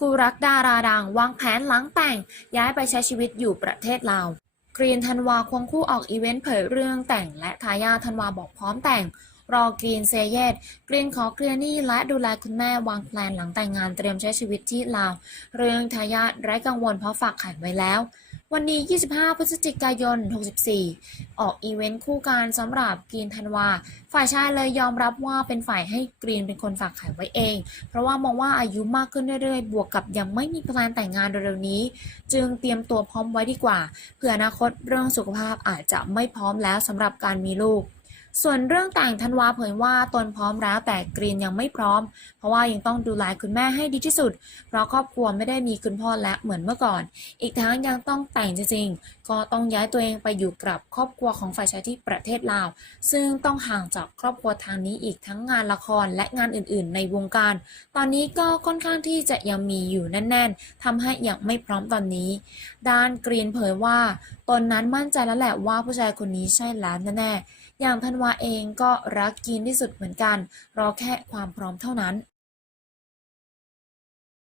กูรักดาราดัง วางแผนหลังแต่ง ย้ายไปใช้ชีวิตอยู่ประเทศลาวกรีนธันวาควงคู่ออกอีเวนต์เผยเรื่องแต่ง และทายาทธันวาบอกพร้อมแต่ง รอกรีนเซเยตกรีนขอเคลียร์หนี้และดูแลคุณแม่วางแผนหลังแต่งงานเตรียมใช้ชีวิตที่ลาว เรื่องทายาทไร้กังวลเพราะฝากไข่ไว้แล้ว วันนี้ 25 พฤศจิกายน 64 ออกอีเวนต์คู่กันสำหรับกรีนธันวา ฝ่ายชายเลยยอมรับว่าเป็นฝ่ายให้กรีนเป็นคนฝากขายไว้เอง เพราะว่ามองว่าอายุมากขึ้นเรื่อยๆ บวกกับยังไม่มีแพลนแต่งงานเร็วๆนี้ จึงเตรียมตัวพร้อมไว้ดีกว่า เผื่ออนาคตเรื่องสุขภาพอาจจะไม่พร้อมแล้วสำหรับการมีลูก ส่วนเรื่องแต่งธันวาเผยว่าตนพร้อมแล้วแต่กรีนยังไม่พร้อม เพราะว่ายังต้องดูแลคุณแม่ให้ดีที่สุด เพราะครอบครัวไม่ได้มีคุณพ่อและเหมือนเมื่อก่อน อีกทั้งยังต้องแต่งจริงๆ ก็ต้องย้ายตัวเองไปอยู่กับครอบครัวของฝ่ายชายที่ประเทศลาว ซึ่งต้องห่างจากครอบครัวทางนี้อีกทั้งงานละครและงานอื่นๆ ในวงการ ตอนนี้ก็ค่อนข้างที่จะยังมีอยู่แน่น ๆทำให้ยังไม่พร้อมตอนนี้ ด้านกรีนเผยว่าตนนั้นมั่นใจแล้วแหละว่าผู้ชายคนนี้ใช่แล้วแน่ๆอย่างธันวาเองก็รักกรีนที่สุดเหมือนกัน รอแค่ความพร้อมเท่านั้น